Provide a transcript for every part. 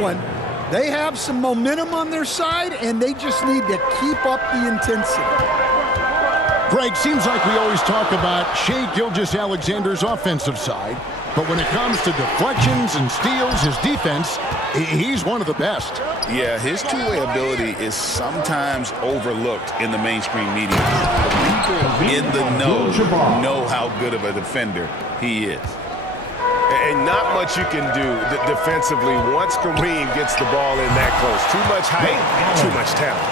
one. They have some momentum on their side, and they just need to keep up the intensity. Greg, seems like we always talk about Shea Gilgeous-Alexander's offensive side, but when it comes to deflections and steals, his defense, he's one of the best. Yeah, his two-way ability is sometimes overlooked in the mainstream media. The people in the know how good of a defender he is. And not much you can do defensively once Kareem gets the ball in that close. Too much height, too much talent.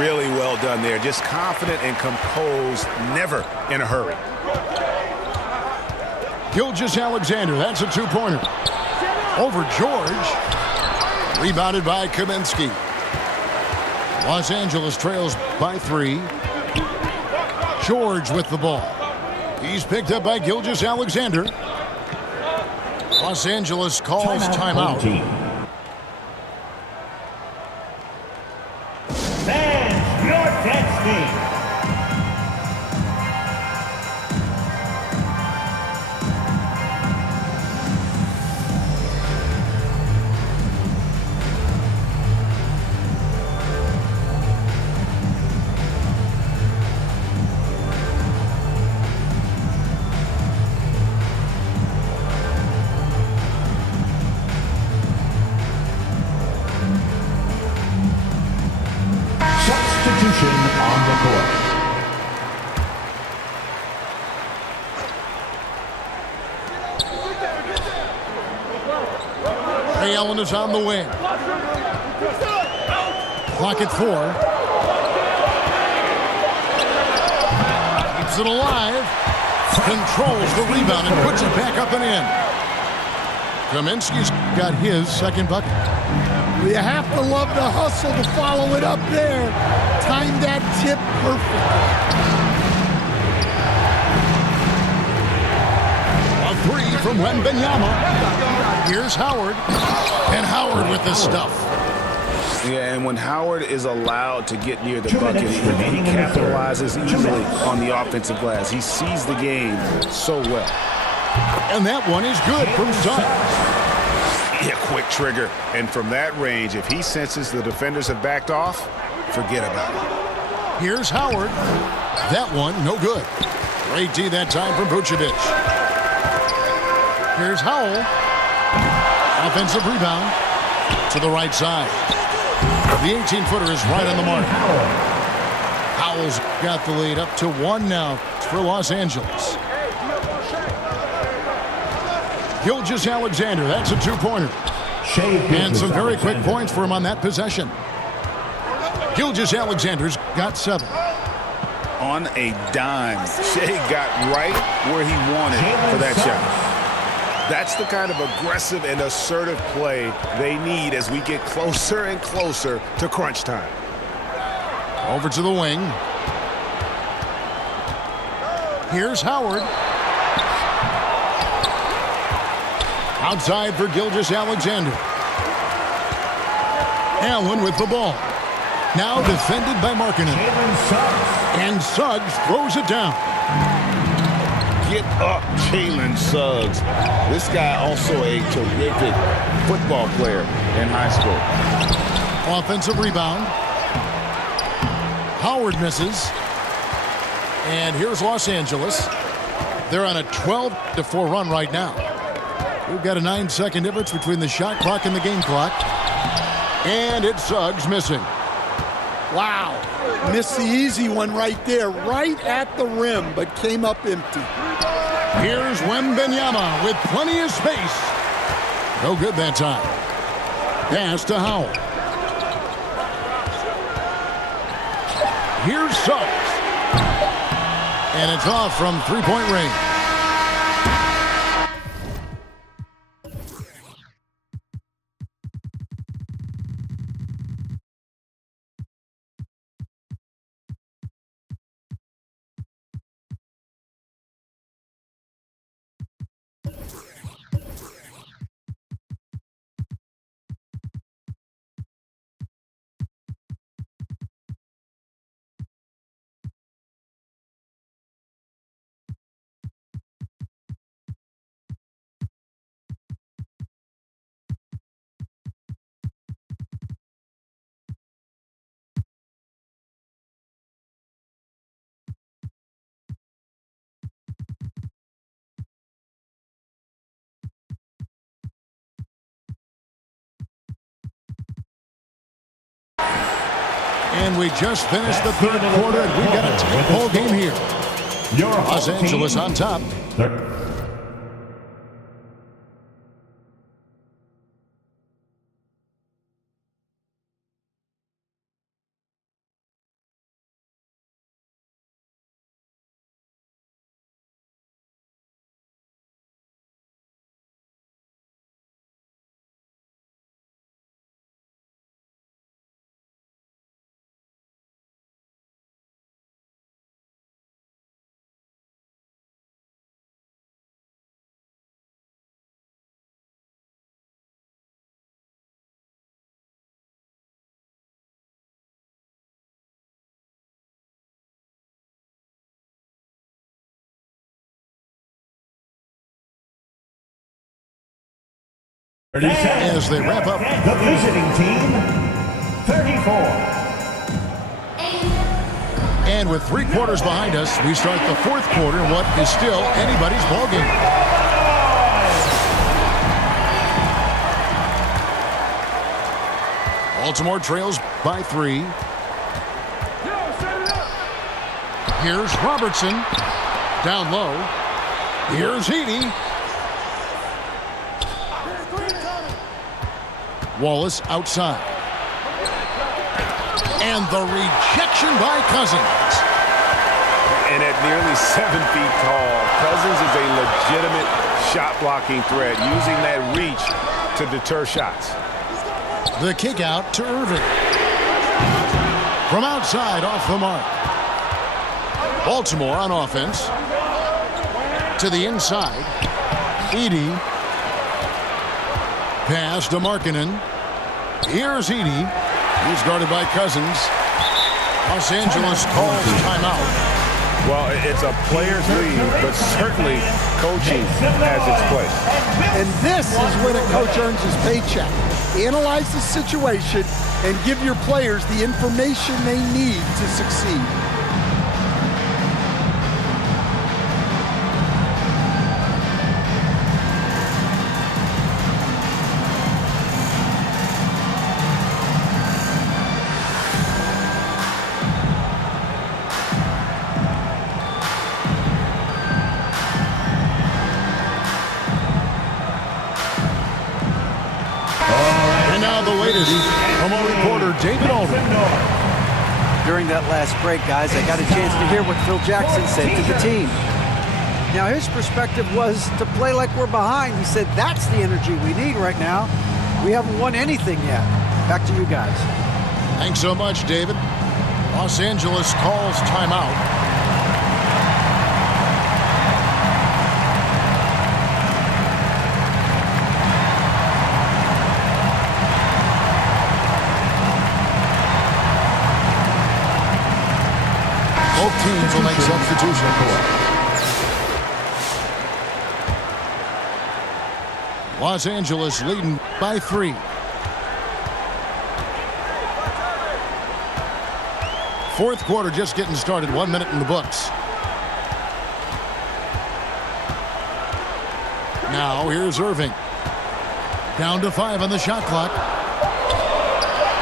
Really well done there. Just confident and composed, never in a hurry. Gilgeous-Alexander, that's a two-pointer. Over George. Rebounded by Kaminsky. Los Angeles trails by 3. George with the ball. He's picked up by Gilgeous-Alexander. Los Angeles calls timeout. Fans, your destiny. Substitution on the court. Ray Allen is on the wing. Clock at 4. Keeps it alive. Controls the rebound and puts it back up and in. Kaminsky's got his second bucket. You have to love the hustle to follow it up there. Timed that tip perfectly. A 3 from Wembanyama. Here's Howard. And Howard with the stuff. Yeah, and when Howard is allowed to get near the bucket, he capitalizes easily on the offensive glass. He sees the game so well. And that one is good from Suggs. Yeah, quick trigger. And from that range, if he senses the defenders have backed off, forget about it. Here's Howard. That one, no good. Great D that time from Vucevic. Here's Howell. Offensive rebound to the right side. The 18-footer is right on the mark. Howell's got the lead up to 1 now for Los Angeles. Gilgeous-Alexander, that's a two-pointer. And some very quick points for him on that possession. Gilgeous-Alexander's got 7. On a dime, Shea got right where he wanted for that shot. That's the kind of aggressive and assertive play they need as we get closer and closer to crunch time. Over to the wing. Here's Howard. Outside for Gilgeous-Alexander. Allen with the ball. Now defended by Markkanen. And Suggs throws it down. Get up, Jalen Suggs. This guy also a terrific football player in high school. Offensive rebound. Howard misses. And here's Los Angeles. They're on a 12-4 run right now. We've got a 9-second difference between the shot clock and the game clock. And it's Suggs missing. Wow. Missed the easy one right there, right at the rim, but came up empty. Here's Wembanyama with plenty of space. No good that time. Pass to Howell. Here's Suggs. And it's off from three-point range. And we just finished the third quarter, and we've got a tight ball game here. Los Angeles on top. As they wrap up. The visiting team, 34. And with 3 quarters behind us, we start the fourth quarter in what is still anybody's ballgame. Baltimore trails by 3. Here's Robertson. Down low. Here's Heaney. Wallace outside. And the rejection by Cousins. And at nearly 7 feet tall, Cousins is a legitimate shot-blocking threat, using that reach to deter shots. The kick out to Irving. From outside, off the mark. Baltimore on offense. To the inside. Edey. Pass to Markkanen. Here's Edey. He's guarded by Cousins. Los Angeles calls timeout. Well, it's a player's lead, but certainly coaching has its place. And this is when a coach earns his paycheck. Analyze the situation and give your players the information they need to succeed. From our reporter, David Aldridge. During that last break, guys, I got a chance to hear what Phil Jackson said to the team. Now, his perspective was to play like we're behind. He said, that's the energy we need right now. We haven't won anything yet. Back to you guys. Thanks so much, David. Los Angeles calls timeout. Both teams will make substitution. Los Angeles leading by 3. Fourth quarter just getting started. 1 minute in the books. Now here's Irving. Down to 5 on the shot clock.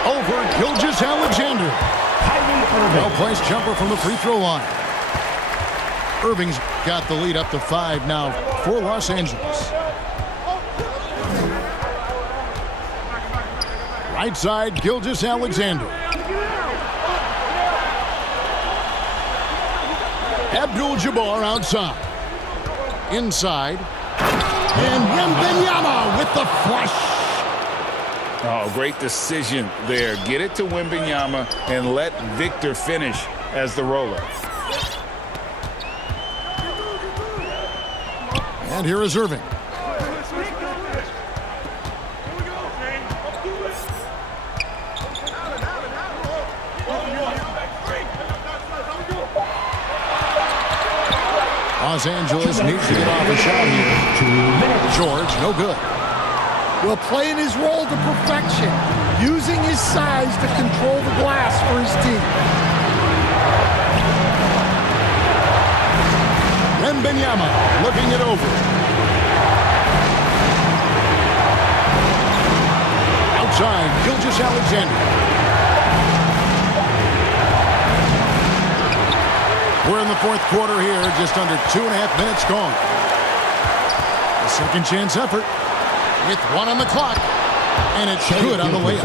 Over Gilgeous-Alexander. Well-placed jumper from the free throw line. Irving's got the lead up to 5 now for Los Angeles. Right side, Gilgeous-Alexander. Abdul-Jabbar outside. Inside. And Wembanyama with the flush. Oh, great decision there. Get it to Wembanyama and let Victor finish as the roller. And here is Irving. Los Angeles needs to get off a shot here. George, no good. Will playing his role to perfection, using his size to control the glass for his team. Wembanyama looking it over. Outside, Gilgeous-Alexander. We're in the fourth quarter here, just under 2.5 minutes gone. A second chance effort with 1 on the clock, and it's good on the layup.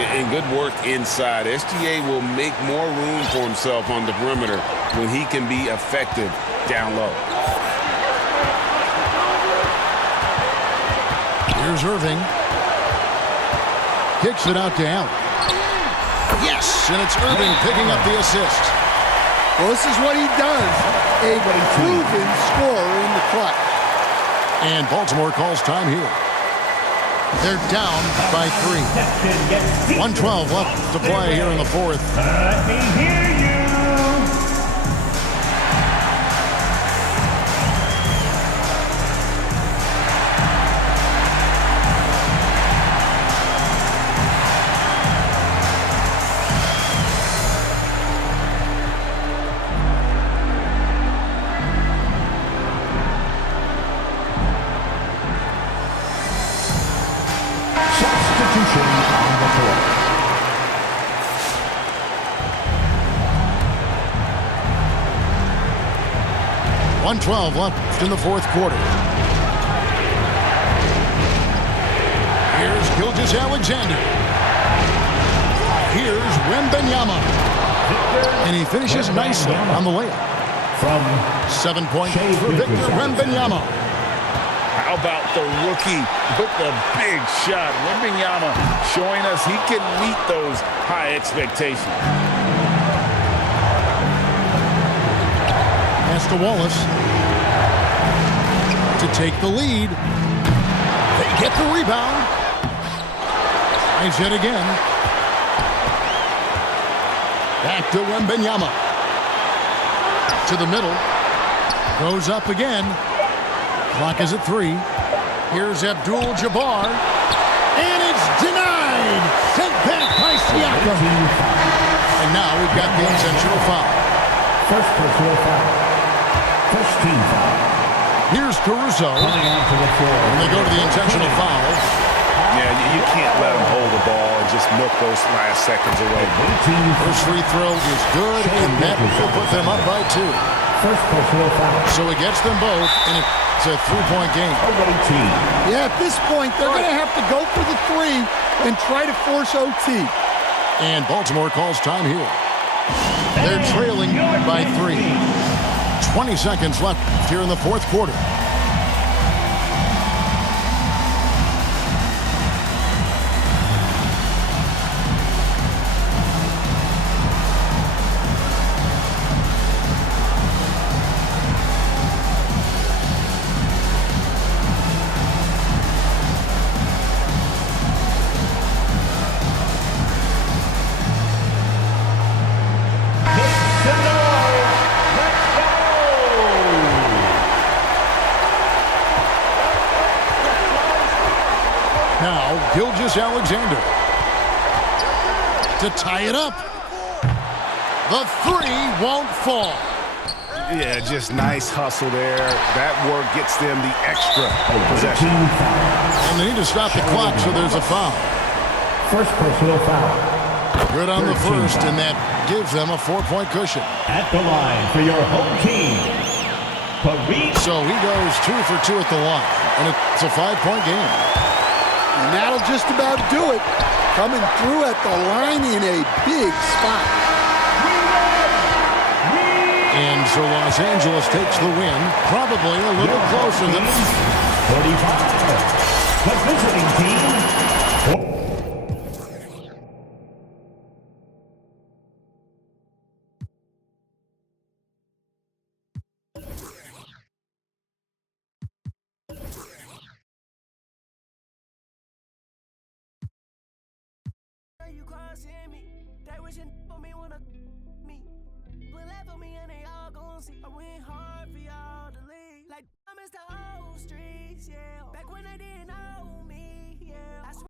And good work inside. SGA will make more room for himself on the perimeter when he can be effective down low. Here's Irving. Kicks it out to Allen. Yes, and it's Irving picking up the assist. Well, this is what he does. A proven scorer in the clutch. And Baltimore calls time here. They're down by 3. 1:12 left to play here in the fourth. Let me hear you. Substitution on the court. 1:12 left in the fourth quarter. Here's Gilgeous-Alexander. Here's Wembanyama. And he finishes nicely on the layup. From 7 points for Victor Wembanyama. How about the rookie with the big shot? Wembanyama showing us he can meet those high expectations. Pass to Wallace to take the lead. They get the rebound. Tries it again. Back to Wembanyama. To the middle. Goes up again. Clock is at 3. Here's Abdul-Jabbar. And it's denied. Sent back by Siakam. And now we've got the intentional foul. First personal foul. First team foul. Here's Caruso. Coming onto the floor. And they go to the intentional foul. Yeah, you can't let him hold the ball and just milk those last seconds away. First free throw is good, and that will put them up by 2. First personal foul. So he gets them both, and it's a 3-point game. Yeah, at this point, they're going to have to go for the 3 and try to force OT. And Baltimore calls time here. They're trailing by 3. 20 seconds left here in the fourth quarter. Now, Gilgeous-Alexander to tie it up. The 3 won't fall. Yeah, just nice hustle there. That work gets them the extra possession. And they need to stop the clock, so there's a foul. First personal foul. Good on the first, and that gives them a 4-point cushion. At the line for your home team. So he goes 2 for 2 at the line, and it's a 5-point game. And that'll just about do it. Coming through at the line in a big spot. And so Los Angeles takes the win, probably a little closer than 45. The visiting team. You crossing me, they wishing for me wanna me. But left for me and they all gon' see. I went hard for y'all to leave. Like I'm Mr. Old Streets, yeah. Back when they didn't know me, yeah. I swear